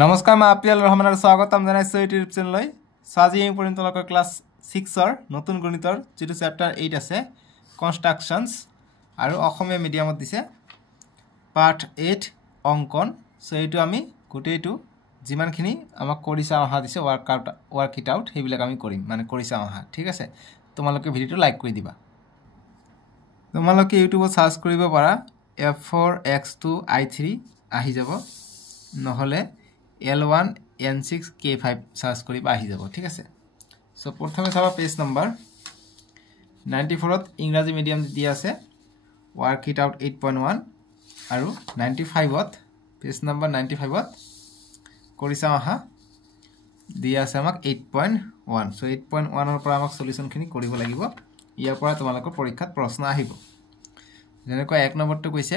নমস্কাৰ মই আপিয়াল ৰহমানৰ স্বাগতম জনাইছোঁ ইউটিউব চেনেললৈ। আজি আমি পঢ়িম তোমালোকৰ ক্লাছ 6ৰ নতুন গণিতৰ যিটো চেপ্টাৰ 8 আছে কনষ্ট্ৰাকশনছ আৰু অসমীয়া মিডিয়ামত দিছে পাৰ্ট 8 অংকন। সো এইটো আমি গোটেইটো যিমানখিনি আমাক কৰি চাওঁ অহা দিছে ৱৰ্ক ইট আউট সেইবিলাক আমি কৰিম, মানে কৰি চাওঁ অহা। ঠিক আছে, তোমালোকে ভিডিঅ'টো লাইক কৰি দিবা। তোমালোকে ইউটিউবত সাৰ্চ কৰিব পাৰা F4X2 I3 আহি যাব, নহলে L1 N6 K5 সার্চ করি আহি যাব। ঠিক আছে, সো প্রথমে চাবা পেজ নাম্বার 94ত ইংৰাজী মিডিয়াম দিয়া আছে ওয়াৰ্ক ইট আউট 8.1 আৰু 95ত পেজ নাম্বাৰ 95ত কৰি চাওঁ আহা দিয়া আছে আমাক 8.1। সো 8.1 পৰা আমাক সলিউশনখিনি কৰিব লাগিব। ইয়াৰ পৰা তোমালোকৰ পৰীক্ষাত প্ৰশ্ন আহিব। যেনেকৈ 1 নম্বৰটো কৈছে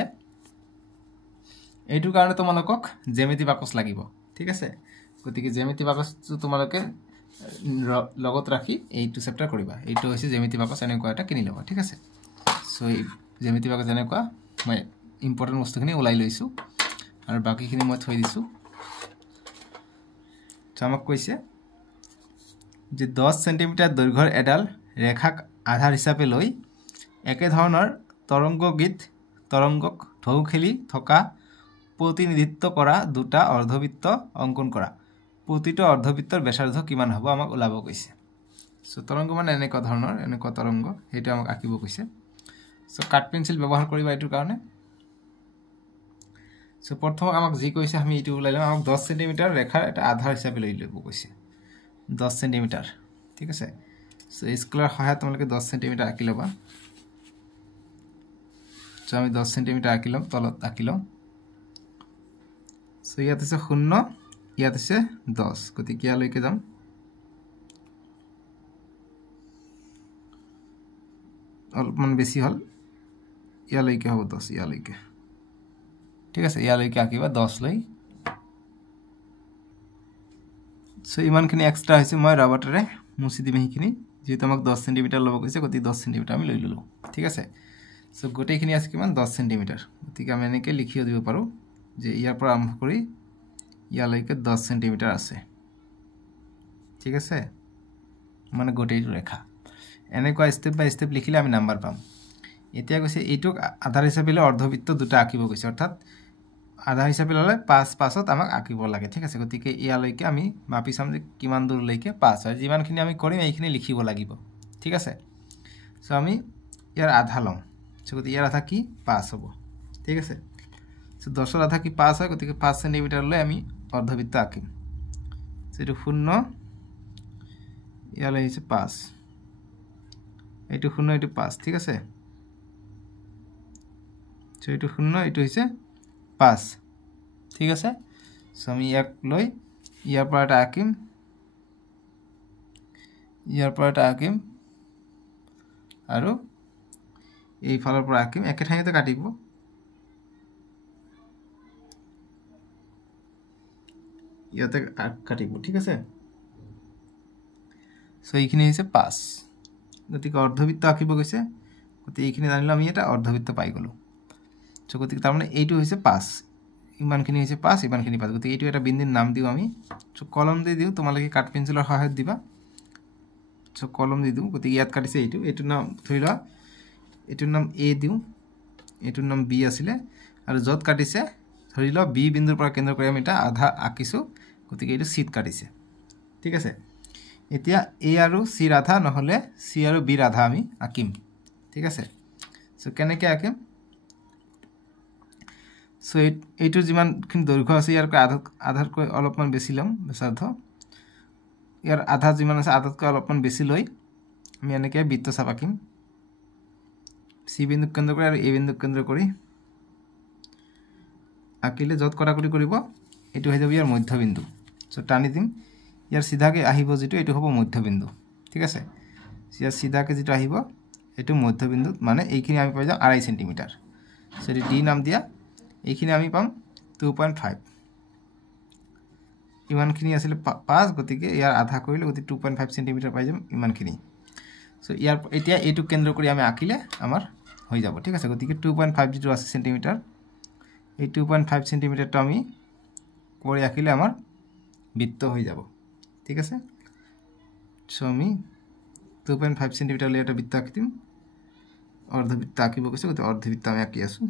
এইটোৰ কাৰণে তোমালোকক জ্যামিতি বাকচ লাগিব। ঠিক আছে, গতিকে জ্যামিতি বাকচটো তোমালোকে লগত ৰাখি এইটো চেপ্টাৰ কৰিবা। এইটো হৈছে জ্যামিতি বাকচ, এনেকুৱা এটা কিনি ল'বা। ঠিক আছে, সো এই জ্যামিতি বাকচ এনেকুৱা মই ইম্পৰ্টেণ্ট বস্তুখিনি ওলাই লৈছোঁ আৰু বাকীখিনি মই থৈ দিছোঁ। আমাক কৈছে যে 10 সেন্টিমিটাৰ দৈৰ্ঘ্যৰ এডাল ৰেখাক আধাৰ হিচাপে লৈ একে ধৰণৰ তৰংগক ঢৌ খেলি থকা প্ৰতিনিধিত্ব কৰা দুটা অৰ্ধবৃত্ত অঙ্কন কৰা। প্ৰতিটো অৰ্ধবৃত্তৰ ব্যাসাৰ্ধ কিমান হ'ব আমাক ওলাব কৈছে। সো তৰংগ মানে এনেকুৱা ধৰণৰ এনেকুৱা তৰংগ, সেইটো আমাক আঁকিব কৈছে। সো কাট পেন্সিল ব্যৱহাৰ কৰিবা এইটোৰ কাৰণে। সো প্ৰথম আমাক যি কৈছে আমি এইটো ওলাই লম। আমাক 10 সেন্টিমিটাৰ ৰেখাৰ এটা আধাৰ হিচাপে লৈ ল'ব কৈছে 10 সেন্টিমিটাৰ। ঠিক আছে, সো স্কেলৰ সহায়ত তোমালোকে 10 সেন্টিমিটাৰ আঁকি ল'বা। সো আমি 10 সেন্টিমিটাৰ আঁকি ল'ম, তলত আঁকি ল'ম। সো ইয়াত আছে 0, ইয়াত আছে 10, গতিকে ইয়ালৈকে যাম। অলপমান বেছি হ'ল, ইয়ালৈকে হ'ব 10, ইয়ালৈকে। ঠিক আছে, ইয়ালৈকে আঁকিবা 10 লৈ। সো ইমানখিনি এক্সট্ৰা হৈছে, মই ৰাবাৰেৰে মুছি দিম সেইখিনি, যেহেতু আমাক 10 সেন্টিমিটাৰ ল'ব কৈছে, গতিকে 10 সেন্টিমিটাৰ আমি লৈ ল'লোঁ। ঠিক আছে, সো গোটেইখিনি আছে কিমান 10 সেন্টিমিটাৰ, গতিকে আমি এনেকৈ লিখিও দিব পাৰোঁ যে ইয়াৰ পৰা আৰম্ভ কৰি ইয়ালৈকে 10 সেন্টিমিটাৰ আছে। ঠিক আছে, মানে গোটেইটো ৰেখা এনেকুৱা স্টেপ বাই স্টেপ লিখিলে আমি নাম্বাৰ পাম। এতিয়া কৈছে এইটোক আধাৰ হিচাপে লৈ অৰ্ধবৃত্ত দুটা আঁকিব কৈছে, অৰ্থাৎ আধাৰ হিচাপে ল'লে 5 আমাক আঁকিব লাগে। ঠিক আছে, গতিকে ইয়ালৈকে আমি মাপি চাম যে কিমান দূৰলৈকে 5 হয়। যিমানখিনি আমি কৰিম এইখিনি লিখিব লাগিব। ঠিক আছে, সো আমি ইয়াৰ আধা লওঁ। সো গতিকে ইয়াৰ আধা কি 5 হ'ব। ঠিক আছে, সো 10ৰ আধা কি 5 হয়, গতিকে 5 সেন্টিমিটাৰ লৈ আমি অৰ্ধবৃত্ত আঁকিম। এইটো 0, ইয়ালৈ আহিছে 5, এইটো 0, এইটো 5। ঠিক আছে, সো এইটো 0, এইটো হৈছে 5। ঠিক আছে, সো আমি ইয়াক লৈ ইয়াৰ পৰা এটা আঁকিম, ইয়াৰ পৰা এটা আঁকিম আৰু এইফালৰ পৰা আঁকিম, একে ঠাইতে কাটিব। ইয়াতে কাটিব। ঠিক আছে, সো এইখিনি হৈছে 5, গতিকে অৰ্ধবৃত্ত আঁকিব গৈছে, গতিকে এইখিনি জানিলোঁ আমি এটা অৰ্ধবৃত্ত পাই গ'লোঁ। সো গতিকে তাৰমানে এইটো হৈছে 5, ইমানখিনি হৈছে 5, ইমানখিনি 5, গতিকে এইটো এটা বিন্দুৰ নাম দিওঁ আমি। সো কলম দি দিওঁ, তোমালোকে কাঠ পেঞ্চিলৰ সহায়ত দিবা। সো কলম দি দিওঁ, গতিকে ইয়াত কাটিছে এইটোৰ নাম ধৰি লোৱা, এইটোৰ নাম A দিওঁ, এইটোৰ নাম B আছিলে, আৰু য'ত কাটিছে ধৰি লোৱা B বিন্দুৰ পৰা কেন্দ্ৰ কৰি আমি এটা আধা আঁকিছোঁ, গতিকে এইটো Cত কাটিছে। ঠিক আছে, এতিয়া A আৰু Cৰ আধা নহ'লে C আৰু Bৰ আধা আমি আঁকিম। ঠিক আছে, সো কেনেকৈ আঁকিম? সো এইটোৰ যিমানখিনি দৈৰ্ঘ্য আছে ইয়াৰ আধাতকৈ অলপমান বেছি ল'ম ব্যাসাৰ্ধ। ইয়াৰ আধা যিমান আছে আধাতকৈ অলপমান বেছি লৈ আমি এনেকৈ বৃত্তচাপ আঁকিম। C বিন্দুক কেন্দ্ৰ কৰি আৰু A বিন্দুক কেন্দ্ৰ কৰি আঁকিলে য'ত কটাকটি কৰিব এইটো হৈ যাব ইয়াৰ মধ্যবিন্দু। সো টানি দিম, ইয়াৰ চিধাকৈ আহিব যিটো এইটো হ'ব মধ্যবিন্দু। ঠিক আছে, ইয়াৰ চিধাকৈ যিটো আহিব এইটো মধ্যবিন্দু, মানে এইখিনি আমি পাই যাম 2.5 সেন্টিমিটাৰ। সো এইটো D নাম দিয়া, এইখিনি আমি পাম 2.5। ইমানখিনি আছিলে 5, গতিকে ইয়াৰ আধা কৰিলে গতিকে 2.5 সেন্টিমিটাৰ পাই যাম ইমানখিনি। সো ইয়াৰ এতিয়া এইটো কেন্দ্ৰ কৰি আমি আঁকিলে আমাৰ হৈ যাব। ঠিক আছে, গতিকে 2.5 যিটো আছে সেন্টিমিটাৰ, এই 2.5 সেন্টিমিটাৰটো আমি কৰি আঁকিলে আমাৰ বৃত্ত হৈ যাব ঠিক আছে সো আমি 2.5 সেন্টিমিটাৰ লৈ এটা বৃত্ত আঁকি দিম অৰ্ধবৃত্ত আঁকিব কৈছে গতিকে অৰ্ধবৃত্ত আমি আঁকি আছো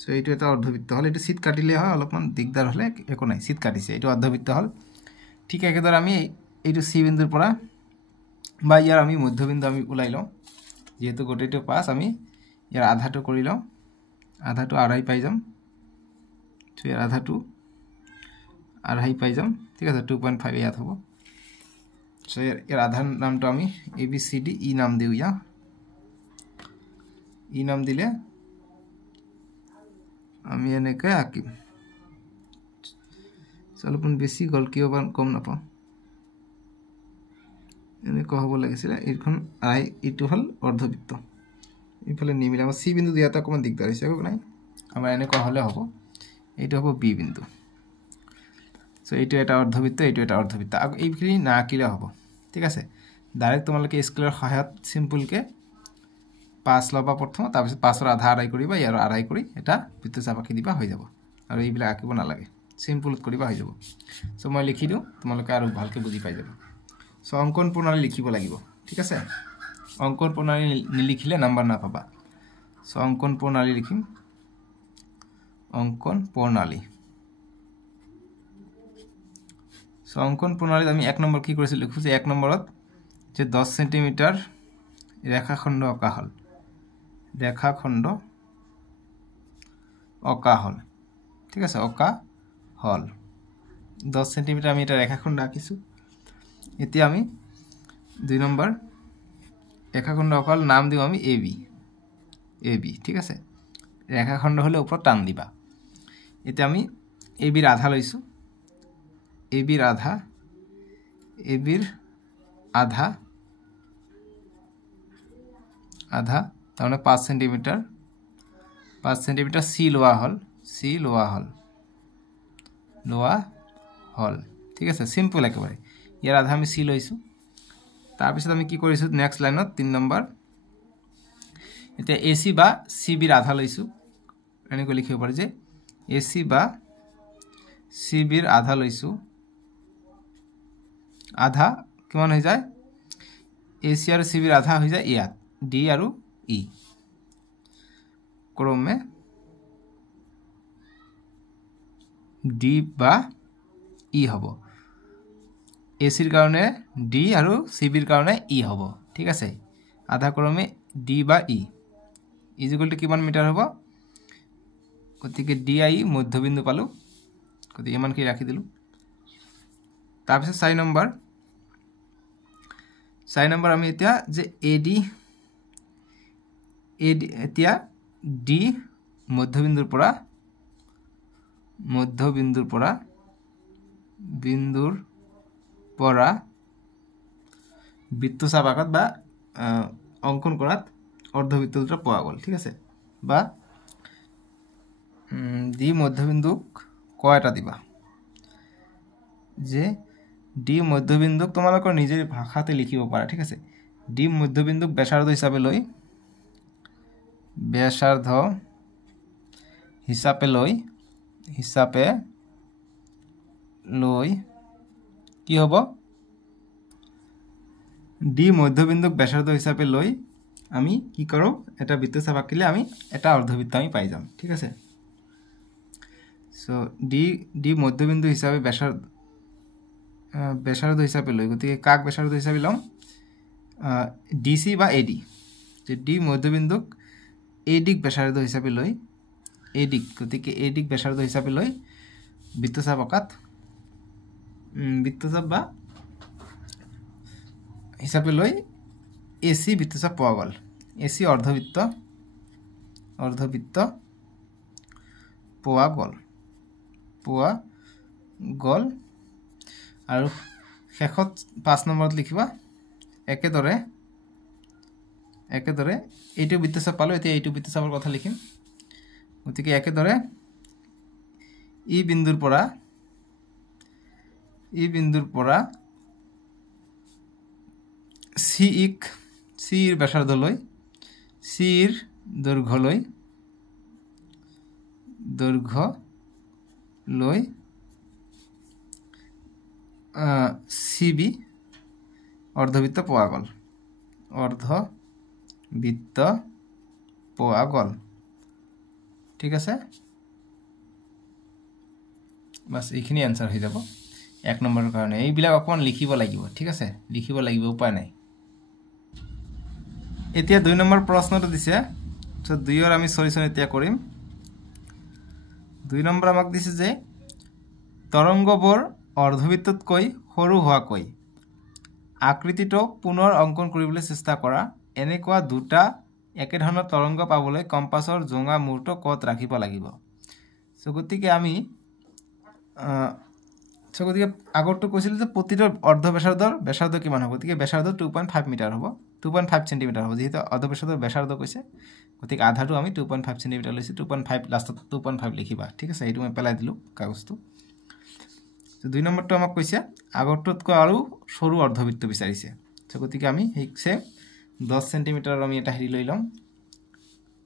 সো এইটো এটা অৰ্ধবৃত্ত হল এইটো চিট কাটিলে হয় অলপমান দিগদাৰ হলে একো নাই চিট কাটিছে এইটো অৰ্ধবৃত্ত হল ঠিক একেদৰে আমি এইটো সি বিন্দুৰ পৰা বা ইয়াৰ আমি মধ্যবিন্দু আমি উলাই লওঁ যেহেতু গোটেইটো পাস আমি ইয়াৰ আধাটো কৰি লওঁ আধাটো আঢ়াই পাই যাম তো ইয়াৰ আধাটো আঢ়াই পাই যাম ঠিক আছে 2.5 ইয়াত হ'ব সো ইয়াৰ আধাৰ নামটো আমি ABCD ই নাম দিও ইয়া ই নাম দিলে আমি এনেকৈ আঁকিম অলপমান বেছি গল কিয় বা কম নাপাওঁ এনেকৈ হ'ব লাগিছিল এইখন এইটো হল অৰ্ধবৃত্ত ইফালে নিমিলে আমাৰ সি বিন্দু দিয়াটা অকমান দিগদাৰ হৈছে একো নাই আমাৰ এনেকৈ হলে হ'ব এইটো হ'ব বি বিন্দু সো এইটো এটা অৰ্ধবৃত্ত এইটো এটা অৰ্ধবৃত্ত এইখিনি না আঁকিলে হ'ব ঠিক আছে ডাইৰেক্ট তোমালোকে স্কেলৰ সহায়ত সিম্পল কে 5 লবা প্ৰথম তাৰ পিছত 5 ৰ আধা আড়াই কৰিবা ইয়াৰ আড়াই কৰি এটা বৃত্তচাপ আঁকি দিবা হৈ যাব আৰু এইবিলাক আঁকিব নালাগে সিম্পলত কৰিবা হৈ যাব সো মই লিখি দিও তোমালোকে আৰু ভালকে বুজি পাই যাব সো অঙ্কন প্ৰণালী লিখিব লাগিব ঠিক আছে অঙ্কন প্ৰণালী নিলিখিলে নাম্বাৰ নাপাবা সো অঙ্কন প্ৰণালী লিখিম অঙ্কন প্ৰণালী সো অঙ্কন প্ৰণালীত আমি 1 নম্বৰ কি কৰিছিল লিখো যে 1 নম্বৰত যে 10 সেন্টিমিটাৰ ৰেখাখণ্ড অঁকা হল ৰেখাখণ্ড অঁকা হল ঠিক আছে অঁকা হল 10 সেন্টিমিটাৰ আমি এটা ৰেখাখণ্ড আঁকিছো এতিয়া আমি 2 নম্বৰ ৰেখাখণ্ড অঁকা হল নাম দিও আমি AB ঠিক আছে ৰেখাখণ্ড হলে ওপৰত টান দিবা এতিয়া আমি AB ৰ আধা লৈছো AB ৰ আধা আধা তাৰমানে 5 সেন্টিমিটাৰ সি লোৱা হল ঠিক আছে সিম্পল একেবাৰে ইয়াৰ আধা আমি সি লৈছো তাৰ পিছত আমি কি কৰিছো নেক্সট লাইনত 3 নম্বৰ এতিয়া AC বা CB ৰ আধা লৈছো এনেকৈ লিখিব পাৰি যে AC বা CB ৰ আধা লৈছো আধা কিমান হৈ যায় AC আৰু CB ৰ আধা হৈ যায় ইয়াত D আৰু E ক্ৰমে D বা E হ'ব AC ৰ কাৰণে D আৰু CB ৰ কাৰণে E হ'ব ঠিক আছে আধা ক্ৰমে D বা E ইকুয়াল টু কিমান মিটাৰ হ'ব গতিকে DI মধ্যবিন্দু পালো গতিকে ইমান কি ৰাখি দিলো তাৰ পিছত 4 নম্বৰ আমি এতিয়া যে AD এতিয়া D মধ্যবিন্দুৰ পৰা বৃত্তচাপ আকাৰত বা অঙ্কন কৰাত অৰ্ধবৃত্ত দুটা পোৱা গল ঠিক আছে বা D মধ্যবিন্দুক কয়টা দিবা যে D মধ্যবিন্দুক তোমালোকৰ নিজৰ ভাষাতে লিখিব পাৰা ঠিক আছে D মধ্যবিন্দুক ব্যাসাৰ্ধ হিচাপে লৈ কি হ'ব D মধ্যবিন্দুক ব্যাসাৰ্ধ হিচাপে লৈ আমি কি কৰো এটা বৃত্তচাপ আঁকিলে আমি এটা অৰ্ধবৃত্ত আমি পাই যাম ঠিক আছে সো D মধ্যবিন্দু হিচাপে ব্যাসাৰ্ধ হিচাপে লৈ গতিকে কাক ব্যাসাৰ্ধ হিচাপে লম DC বা AD যে D মধ্যবিন্দুক AD ব্যাসাৰ্ধ হিচাপে লৈ AD গতিকে AD ব্যাসাৰ্ধ হিচাপে লৈ বৃত্তচাপ আকাত বৃত্তচাপ বা হিচাপে লৈ AC বৃত্তচাপ পোৱা গল AC অৰ্ধবৃত্ত পোৱা গল আৰু শেষত 5 নম্বৰত লিখিবা একেদৰে এইটো বৃত্তচাপ পালো এতিয়া এইটো বৃত্তচাপৰ কথা লিখিম গতিকে একেদৰে ই বিন্দুৰ পৰা C ৰ ব্যাসাৰ্ধ লৈ C ৰ দৈৰ্ঘ্য লৈ CB অৰ্ধবৃত্ত পোৱা গ'ল অৰ্ধবৃত্ত পোৱা গ'ল ঠিক আছে বাস এইখিনি আনসাৰ হৈ যাব 1 নম্বৰৰ কাৰণে এইবিলাক অকমান লিখিব লাগিব ঠিক আছে লিখিব লাগিব উপায় নাই এতিয়া 2 নম্বৰ প্ৰশ্নটো দিছে সো 2 ৰ আমি সলিউশন এতিয়া কৰিম 2 নম্বৰ আমাক দিছে যে তৰংগবোৰ অৰ্ধবৃত্ততকৈ সৰু হোৱাকৈ আকৃতিটো পুনৰ অঙ্কন কৰিবলৈ চেষ্টা কৰা এনেকুৱা দুটা একে ধৰণৰ তৰংগ পাবলৈ কম্পাছৰ জোঙা মূৰটো কত ৰাখিব লাগিব সো গতিকে আমি আগৰটো কৈছিল যে প্ৰতিটো অৰ্ধ ব্যাসাৰ্ধ কিমান হ'ব গতিকে ব্যাসাৰ্ধ 2.5 মিটাৰ হ'ব 2.5 সেন্টিমিটাৰ হ'ব যেহেতু অৰ্ধ ব্যাসাৰ্ধ কৈছে গতিকে আধাটো আমি 2.5 সেন্টিমিটাৰ লৈছো 2.5 লাষ্টত 2.5 লিখিবা ঠিক আছে এইটো মই পেলাই দিলো কাগজটো তো 2 নম্বৰটো আমাক কৈছে আগৰটোতকৈ আৰু সৰু অৰ্ধবৃত্ত বিচাৰিছে সো গতিকে আমি হিকছে 10 সেন্টিমিটাৰ আমি এটা হেৰি লৈ লম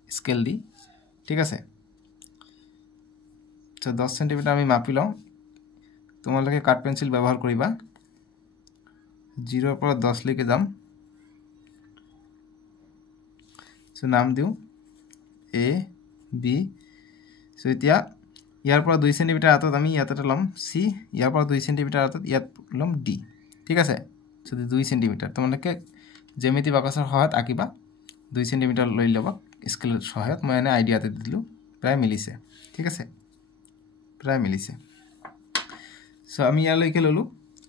স্কেল দি ঠিক আছে তো 10 সেন্টিমিটাৰ আমি মাপি লম তোমালোকে কাট পেন্সিল ব্যৱহাৰ কৰিবা 0 ৰ পৰা 10 লৈকে যাম সো নাম দিও A B সো এতিয়া ইয়াৰ পৰা 2 সেন্টিমিটাৰ আঁতৰত আমি ইয়াতে লম C ইয়াৰ পৰা 2 সেন্টিমিটাৰ আঁতৰত ইয়াত লম D ঠিক আছে সো 2 সেন্টিমিটাৰ তোমালোকে জ্যামিতি বাকসৰ সহায়ত আঁকিবা 2 সেন্টিমিটাৰ লৈ লবা স্কেলৰ সহায়ত মই এনে আইডিয়াতে দিলো প্ৰায় মিলিছে ঠিক আছে প্ৰায় মিলিছে সো আমি ইয়ালৈকে ললো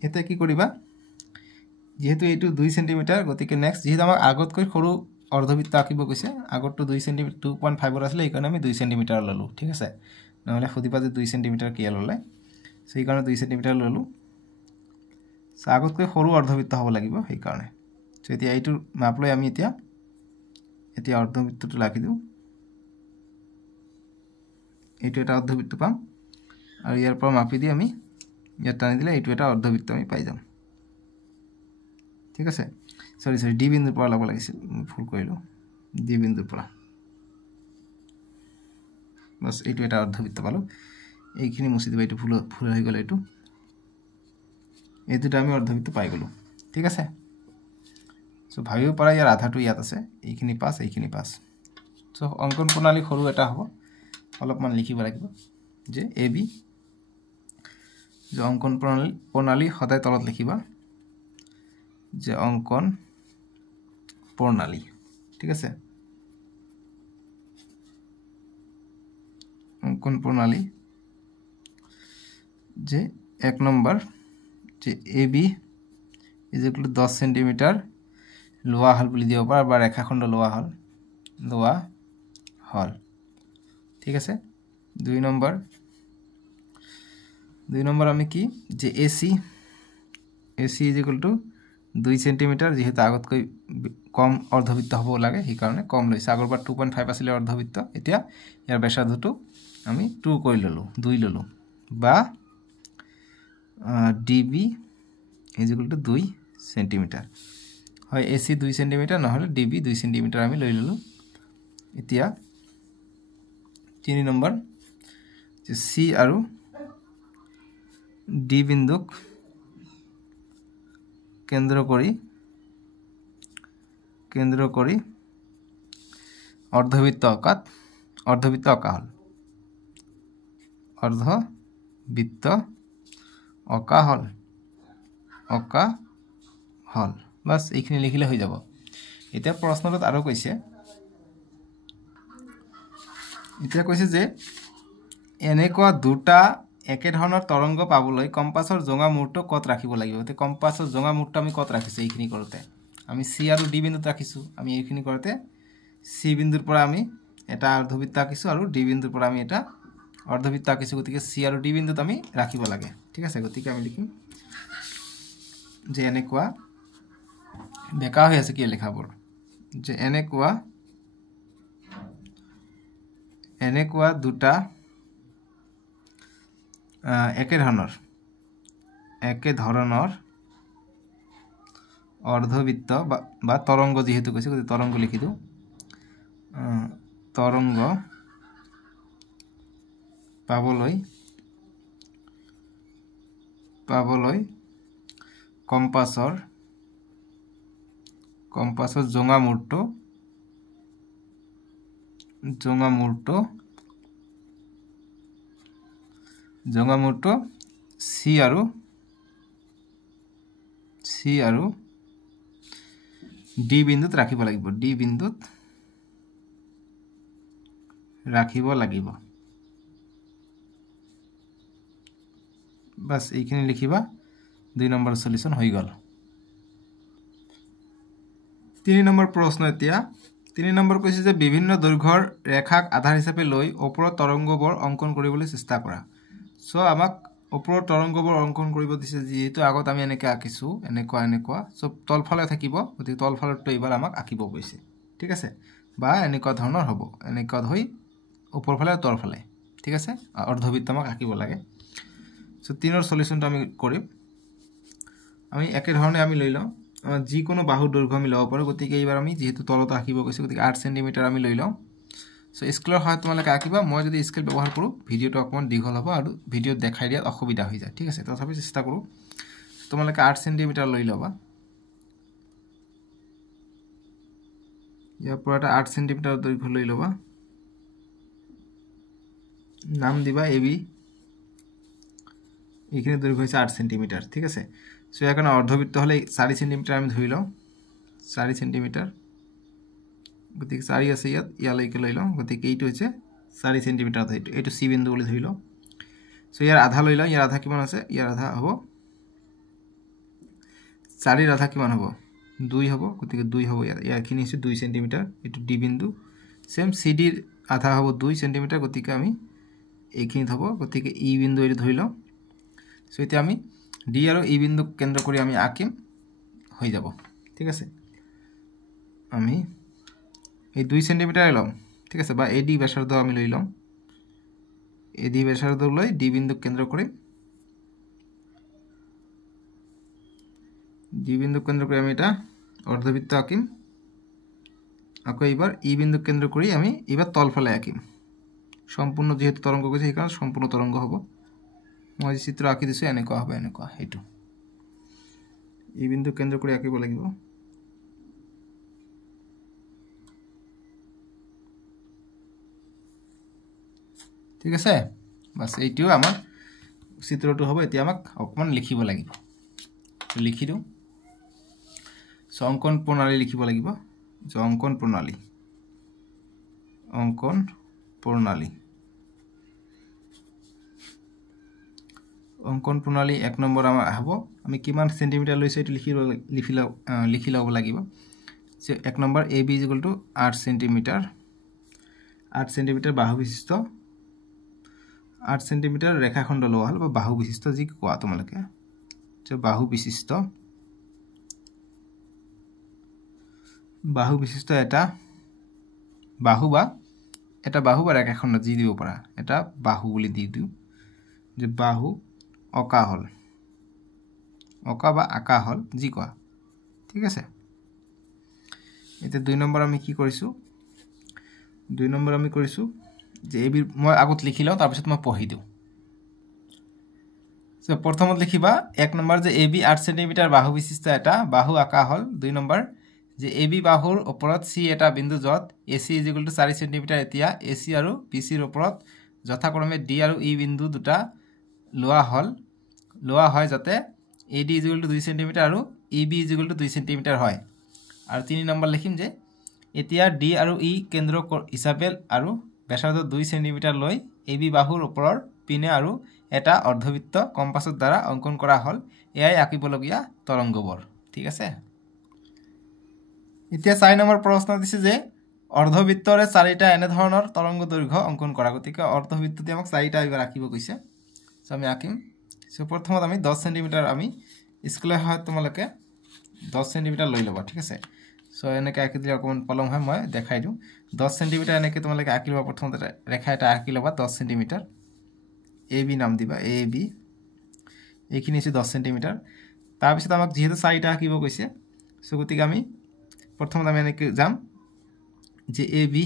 এটা কি কৰিবা যেহেতু এইটো 2 সেন্টিমিটাৰ গতিকে নেক্সট যেহেতু আমাক আগতকৈ সৰু অৰ্ধবৃত্ত আঁকিব কৈছে আগৰটো 2 সেন্টিমিটাৰ 2.5 ৰ আছিল এই কাৰণে আমি 2 সেন্টিমিটাৰ ললো ঠিক আছে নহলে খুদিবা যে 2 সেন্টিমিটাৰ কি ললে সো এই কাৰণে 2 সেন্টিমিটাৰ ললো সো আগতকৈ সৰু অৰ্ধবৃত্ত হ'ব লাগিব এই কাৰণে সো এতিয়া এইটো মাপ লৈ আমি এতিয়া অৰ্ধবৃত্তটো লাগি দিও এইটো এটা অৰ্ধবৃত্ত পাম আৰু ইয়াৰ পৰা মাপি দি আমি ইয়াত টানি দিলে এইটো এটা অৰ্ধবৃত্ত আমি পাই যাম ঠিক আছে সৰি ডি বিন্দুৰ পৰা লব লাগিছিল ফুল কৰিলো ডি বিন্দুৰ পৰা বস এইটো এটা অৰ্ধবৃত্ত পালো এইখিনি মুছি দিবা এইটো ফুল হৈ গল এইটোটা আমি অৰ্ধবৃত্ত পাই গলো ঠিক আছে সো ভাবিব পৰা ইয়াৰ আধাটো ইয়াত আছে এইখিনি পাস সো অঙ্কন প্ৰণালী সৰু এটা হ'ব অলপমান লিখিব লাগিব যে AB যে অঙ্কন প্ৰণালী সদায় তলত লিখিবা যে অঙ্কন প্ৰণালী ঠিক আছে অঙ্কন প্ৰণালী যে 1 নম্বৰ যে AB = 10 সেন্টিমিটাৰ লোৱা হল বুলি দিব পাৰা বা ৰেখাখণ্ড লোৱা হল ঠিক আছে 2 নম্বৰ আমি কি যে AC = 2 সেন্টিমিটাৰ যেহেতু আগতকৈ কম অৰ্ধবৃত্ত হ'ব লাগে এই কাৰণে কম লৈছে আগৰবাৰ 2.5 আছিল অৰ্ধবৃত্ত এতিয়া ইয়াৰ ব্যাসাৰ্ধটো আমি 2 কৰি ললো 2 ললো বা DB = 2 সেন্টিমিটাৰ হয় AC 2 সেন্টিমিটাৰ নহলে DB 2 সেন্টিমিটাৰ আমি লৈ ললো এতিয়া 3 নম্বৰ যে C আৰু D বিন্দুক কেন্দ্ৰ কৰি অৰ্ধবৃত্ত অঁকা হল অৰ্ধবৃত্ত অঁকা হল বাস এইখিনি লিখিলে হৈ যাব এতিয়া প্ৰশ্নটোত আৰু কৈছে যে এনেকুৱা দুটা একে ধৰণৰ তৰংগ পাবলৈ কম্পাছৰ জোঙা মূৰটো কত ৰাখিব লাগিব তে কম্পাছৰ জোঙা মূৰটো আমি কত ৰাখিছো এইখিনি কৰোতে আমি C আৰু D বিন্দুত ৰাখিছো আমি এইখিনি কৰোতে C বিন্দুৰ পৰা আমি এটা অৰ্ধবৃত্ত আঁকিছো আৰু D বিন্দুৰ পৰা আমি এটা অৰ্ধবৃত্ত আঁকিছো গতিকে C আৰু D বিন্দুত আমি ৰাখিব লাগে ঠিক আছে গতিকে আমি লিখিম যে এনেকুৱা বেকা হৈ আছে কি লেখাবোৰ যে এনেকুৱা দুটা একে ধৰণৰ অৰ্ধবৃত্ত বা তৰংগ যেহেতু কৈছে তৰংগ লিখি দিও তৰংগ পাবলৈ কম্পাছৰ জোঙা মূৰটো সি আৰু ডি বিন্দুত ৰাখিব লাগিব বাস এইখিনি লিখিবা 2 নম্বৰ সলিউশন হৈ গল 3 নম্বৰ প্ৰশ্ন এতিয়া 3 নম্বৰ কৈছে যে বিভিন্ন দৈৰ্ঘ্যৰ ৰেখাক আধাৰ হিচাপে লৈ ওপৰৰ তৰংগবোৰ অঙ্কন কৰিবলৈ চেষ্টা কৰা সো আমাক ওপৰৰ তৰংগবোৰ অঙ্কন কৰিব দিছে যেহেতু আগত আমি এনেকৈ আঁকিছো এনেকুৱা সব তলফালে থাকিব গতি তলফালৰটো এবাৰ আমাক আঁকিব কৈছে ঠিক আছে বা এনেকুৱা ধৰণৰ হ'ব এনেকুৱা হৈ ওপৰফালে তলফালে ঠিক আছে অৰ্ধবৃত্ত আমাক আঁকিব লাগে সো 3 ৰ সলিউশনটো আমি কৰিম আমি একে ধৰণে আমি লৈ লওঁ যি কোনো বাহুৰ দৈৰ্ঘ্য আমি লব পাৰো গতিকে এইবাৰ আমি যেহেতু তলত আঁকিব কৈছে গতিকে 8 সেমি আমি লৈ লওঁ সো স্কেলৰ সহায়ত তোমালোকে আঁকিবা মই যদি স্কেল ব্যৱহাৰ কৰো ভিডিওটো অকমান দীঘল হ'ব আৰু ভিডিওত দেখাই দিয়াত অসুবিধা হৈ যায় ঠিক আছে তথাপি চেষ্টা কৰো তোমালোকে 8 সেমি লৈ লবা ইয়াৰ পৰা 8 সেমি দৈৰ্ঘ্য লৈ লবা নাম দিবা এবি এখানে দৈর্ঘ্য হইছে 8 সেমি ঠিক আছে সো এখন অর্ধবৃত্ত হলে 4 সেমি আমি ধৰি লওঁ 4 সেমি গতিকে 4 আছে ইয়ালৈকে লৈ লওঁ গতিকে এইটো হৈছে 4 সেমি এইটো সি বিন্দু বুলি ধৰি লওঁ সো ইয়াৰ আধা লৈ লওঁ ইয়াৰ আধা কিমান আছে ইয়াৰ আধা হ'ব 4 ৰ আধা কিমান হ'ব 2 হ'ব গতিকে 2 হ'ব ইয়াৰখিনি হৈছে 2 সেমি এইটো ডি বিন্দু সেম সিডি ৰ আধা হ'ব 2 সেমি গতিকে আমি এইখিনি হ'ব গতিকে ই বিন্দু এৰি ধৰি লওঁ সো এতিয়া আমি ডি আৰু ই বিন্দু কেন্দ্ৰ কৰি আমি আঁকিম হৈ যাব ঠিক আছে আমি এই 2 সেমি লম ঠিক আছে বা এডি ব্যাসাৰ্ধ আমি লৈ লম এডি ব্যাসাৰ্ধ লৈ ডি বিন্দু কেন্দ্ৰ কৰিম ডি বিন্দু কেন্দ্ৰ কৰি আমি এটা অৰ্ধবৃত্ত আঁকিম আকৌ এবাৰ ই বিন্দু কেন্দ্ৰ কৰি আমি এবাৰ তলফালে আঁকিম সম্পূৰ্ণ যেহেতু তৰংগ কৈছে এই কাৰণ সম্পূৰ্ণ তৰংগ হ'ব মই চিত্ৰ আঁকি দিছো এনেকুৱা হবে এনেকুৱা হেতু এই বিন্দু কেন্দ্ৰ কৰি আঁকিব লাগিব ঠিক আছে বাস এইটো আমাৰ চিত্ৰটো হ'ব এতিয়া আমাক অকমান লিখিব লাগিব লিখি দিও অঙ্কন প্ৰণালী লিখিব লাগিব অঙ্কন প্ৰণালী 1 নম্বৰ আমাৰ হ'ব আমি কিমান সেন্টিমিটাৰ লৈছো এটো লিখি লব লাগিব যে 1 নম্বৰ AB 8 সেন্টিমিটাৰ বাহু বিশিষ্ট 8 সেন্টিমিটাৰ ৰেখাখণ্ড লোৱা হল বা বাহু বিশিষ্ট যি কোৱা তোমালোকে যে বাহু বিশিষ্ট এটা বাহু বা ৰেখাখণ্ড যি দিব পাৰা এটা বাহু বুলি দি দিও যে বাহু অকা বা আকা হল যি কোৱা ঠিক আছে এতিয়া 2 নম্বৰ আমি কি কৰিছো 2 নম্বৰ আমি কৰিছো যে এবি মই আগত লিখি লওঁ তাৰ পিছত মই পঢ়ি দিও সো প্ৰথমত লিখিবা 1 নম্বৰ যে এবি 8 সেমি বাহু বিশিষ্ট এটা বাহু আকা হল 2 নম্বৰ যে এবি বাহুৰ ওপৰত সি এটা বিন্দু যত এসি 4 সেমি এতিয়া এসি আৰু বিসি ৰ ওপৰত যথাক্ৰমে ডি আৰু ই বিন্দু দুটা লোৱা হয় যাতে এডি 2 সেমি আৰু ইবি 2 সেমি হয় আৰু 3 নম্বৰ লিখিম যে এতিয়া ডি আৰু ই কেন্দ্ৰ হিচাপে আৰু ব্যাসাৰ্ধ 2 সেমি লৈ এবি বাহুৰ ওপৰৰ পিনে আৰু এটা অৰ্ধবৃত্ত কম্পাছৰ দ্বাৰা অঙ্কন কৰা হল এয়াই আঁকিবলগীয়া তৰংগবোৰ ঠিক আছে এতিয়া 4 নম্বৰ প্ৰশ্ন দিছে যে অৰ্ধবৃত্তৰে 4টা এনে ধৰণৰ তৰংগ দৈৰ্ঘ্য অঙ্কন কৰা গতিকে অৰ্ধবৃত্ততে আমাক 4টা এবাৰ আঁকিব কৈছে সো আমি আঁকিম সো প্ৰথমত আমি 10 সেমি আমি স্কেলৰ সহায়ত তোমালোকে 10 সেমি লৈ লবা ঠিক আছে সো এনেকৈ আঁকি দিলে অকমান পলম হয় মই দেখাই দিও 10 সেমি এনেকৈ তোমালোকে আঁকি লবা প্ৰথমতে ৰেখা এটা আঁকি লবা 10 সেমি এবি নাম দিবা এবি এইখিনি আছে 10 সেমি তাৰ পিছত আমাক যেহেতু 4টা আঁকিব কৈছে সো গতিকে আমি প্ৰথমতে আমি এনেকৈ যাম যে এবি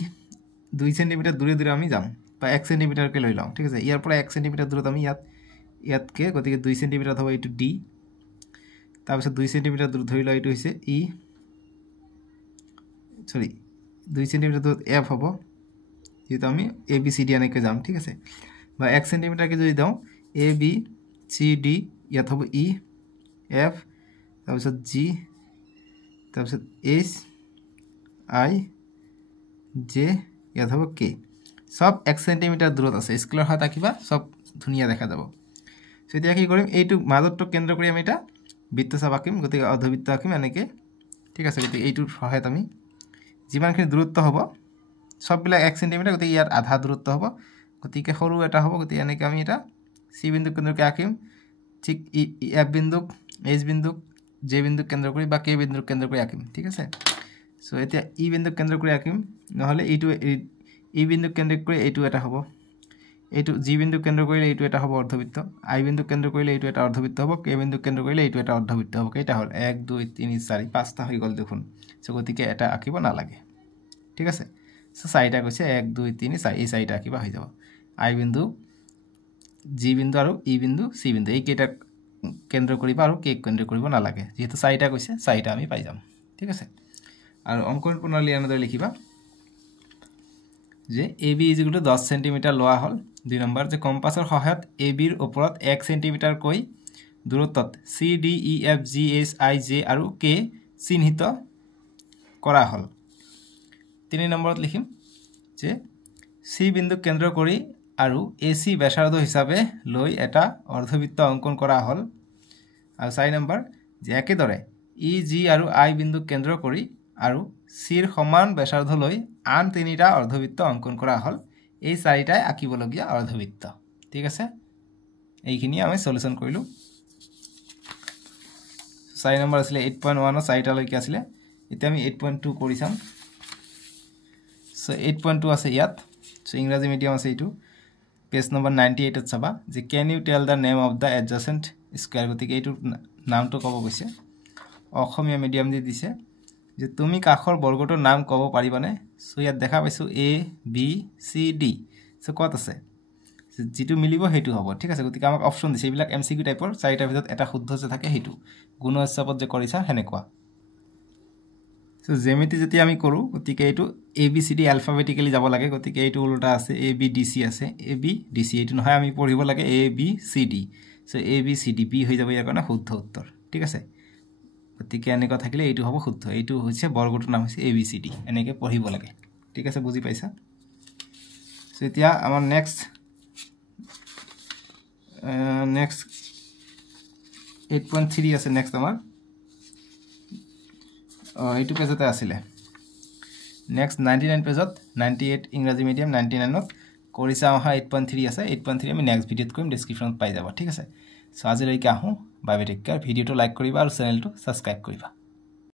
2 সেমি দূৰে আমি যাম বা 1 সেমি কে লৈ লওঁ ঠিক আছে ইয়াৰ পৰা 1 সেমি দূৰত আমি ইয়াতকে গতিকে 2 সেমি হ'ব এইটো ডি তাৰপিছত 2 সেন্টিমিটাৰ দূৰ ধৰি লওঁ এইটো হৈছে ই সৰি 2 সেন্টিমিটাৰ দূৰত এফ হ'ব যেটো আমি এ বি সি ডি এনেকৈ যাম ঠিক আছে বা 1 সেন্টিমিটাৰ কে যদি দাও এ বি সি ডি ইয়াত হ'ব ই এফ তাৰপিছত জি তাৰপিছত এইচ আই জে ইয়াত হ'ব কে সব 1 সেন্টিমিটাৰ দূৰত আছে স্কেলাৰ হয় তাকিবা সব ধুনিয়া দেখা যাব সো এতিয়া কি কৰিম এইটো মাজৰটো কেন্দ্ৰ কৰি আমি এটা বৃত্তচাপ আঁকিম গতিকে অৰ্ধবৃত্ত আঁকিম এনেকৈ ঠিক আছে গতিকে এইটোৰ সহায়ত আমি যিমানখিনি দূৰত্ব হ'ব সববিলাক 1 সেন্টিমিটাৰ গতিকে ইয়াত আধা দূৰত্ব হ'ব গতিকে সৰু এটা হ'ব গতিকে এনেকৈ আমি এটা সি বিন্দু কেন্দ্ৰকে আঁকিম ঠিক এফ বিন্দুক এইচ বিন্দুক জে বিন্দুক কেন্দ্ৰ কৰি বা কে বিন্দুক কেন্দ্ৰ কৰি আঁকিম ঠিক আছে সো এতিয়া ই বিন্দুক কেন্দ্ৰ কৰি আঁকিম নহলে এইটো ই বিন্দুক কেন্দ্ৰ কৰি এইটো এটা হ'ব এইটো জি বিন্দুক কেন্দ্ৰ কৰিলে এইটো এটা হ'ব অৰ্ধবৃত্ত আই বিন্দুক কেন্দ্ৰ কৰিলে এইটো এটা অৰ্ধবৃত্ত হ'ব কে বিন্দুক কেন্দ্ৰ কৰিলে এইটো এটা অৰ্ধবৃত্ত হ'ব কেইটা হ'ল 1 2 3 4 5টা হৈ গ'ল দেখোন সো গতিকে এটা আঁকিব নালাগে ঠিক আছে সো চাৰিটা কৈছে 1 2 3 4 এই চাৰিটা আঁকিবা হৈ যাব আই বিন্দু জি বিন্দু আৰু ই বিন্দু সি বিন্দু এই কেইটা কেন্দ্ৰ কৰিবা আৰু কে কেন্দ্ৰ কৰিব নালাগে যেহেতু চাৰিটা কৈছে চাৰিটা আমি পাই যাম ঠিক আছে আৰু অঙ্কন প্ৰণালী এনেদৰে লিখিবা যে AB 10 সেন্টিমিটাৰ লোৱা হল 2 নম্বৰ যে কম্পাছৰ সহায়ত AB ৰ ওপৰত 1 সেন্টিমিটাৰ কৈ দূৰত্বত C D E F G H I J আৰু K চিহ্নিত কৰা হল 3 নম্বৰত লিখিম যে C বিন্দু কেন্দ্ৰ কৰি আৰু AC ব্যাসাৰ্ধ হিচাপে লৈ এটা অৰ্ধবৃত্ত অঙ্কন কৰা হল আৰু 4 নম্বৰ যে একেদৰে E G আৰু I বিন্দু কেন্দ্ৰ কৰি আৰু সিৰ সমান ব্যাসাৰ্ধ লৈ আন তিনিটা অৰ্ধবৃত্ত অঙ্কন কৰা হল এই চাৰিটাই আঁকিবলগীয়া অৰ্ধবৃত্ত ঠিক আছে এইখিনি আমি সলিউশন কৰিলো 4 নম্বৰ আছিল 8.1 চাৰিটা লৈকে আছিল এতিয়া আমি 8.2 কৰি চাম সো 8.2 আছে ইয়াত সো ইংৰাজী মিডিয়াম আছে এইটো পেজ নম্বৰ 98 ত চাবা যে can you tell the name of the adjacent square গতিকে এইটো নামটো ক'ব কৈছে অসমীয়া মিডিয়াম দি দিছে যে তুমি কাখৰ বৰ্গটোৰ নাম ক'ব পাৰিবানে সো ইয়াত দেখা পাইছো A B C D so কত আছে যেটো মিলিব হেতু হ'ব ঠিক আছে গতিকে আমাক অপচন দিছে এইবিলাক এমসিকিউ টাইপৰ চাৰিটা ভিতৰত এটা শুদ্ধ যে থাকে হেতু গুণ হিচাপত যে কৰিছা হেনেকুৱা সো জ্যামিতি যেতিয়া আমি কৰো গতিকে এইটো A B C D alphabetically যাব লাগে গতিকে এইটো উল্টা আছে এ বি ডি সি আছে এ বি ডি সি এইটো নহয় আমি পঢ়িব লাগে A B C D so A B C D B হৈ যাব ইয়াৰ কাৰণে শুদ্ধ উত্তৰ ঠিক আছে গতিকে এনেকৈ থাকিলে এইটো হ'ব শুদ্ধ এইটো হৈছে বৰ্গটোৰ নাম হৈছে ABCD এনেকৈ পঢ়িব লাগে ঠিক আছে বুজি পাইছা সো এতিয়া আমাৰ নেক্সট 8.3 আছে নেক্সট আমাৰ এইটো পেজতে আছিল নেক্সট 99 পেজত 98 ইংৰাজী মিডিয়াম 99 ত কৰিছা অহা 8.3 আছে 8.3 আমি নেক্সট ভিডিওত কৰিম ডেসক্ৰিপচনত পাই যাবা ঠিক আছে সো আজিলৈকে আহো বাই বাই টেক কেয়াৰ ভিডিওটো লাইক কৰিবা আৰু চেনেলটো সাবস্ক্ৰাইব কৰিবা